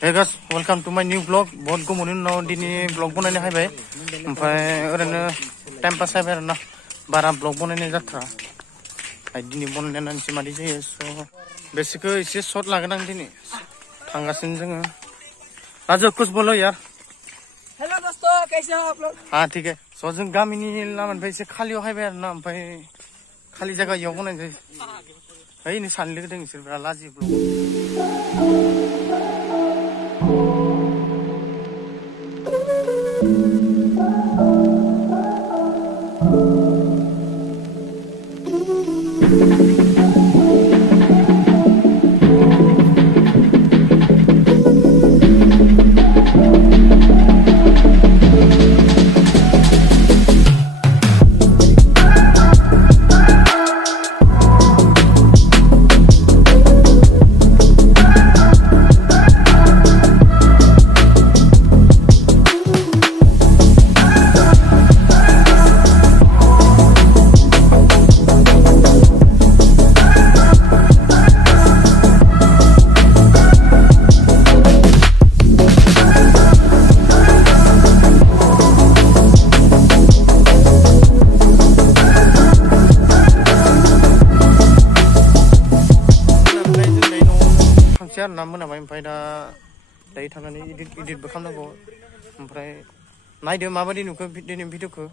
Hey guys, welcome to my new vlog. बहुत गोबावनि उनाव दिनै vlog बनायनो हायबाय ओमफ्राय ओरैनो टाइम पास जाबाय आरोना बारा vlog बनायनाय जाथ्रा दिनै बनायनानैसो मादि जायो स' बेसिकखौ एसे शर्ट लागोन आं दिनै थांगासिनो जोङो राजू कुछ बोलो यार हेलो दोस्तों कैसे हो आप लोग हाँ ठीक है स' जों गामिनि लामानिफ्राय एसे खालियाव हायबाय आरोना ओमफ्राय खालि जायगा इयाव बनायनाय जायो ओइ नै सानै लोगो दं इसोर बिराद लाजियो vlog ना मोनाबाय ओमफ्राय दा दायो थांनानै इडिटबो खालामनांगौ ओमफ्राय नायदो माबायदि नुखो दिनै भिडिअखौ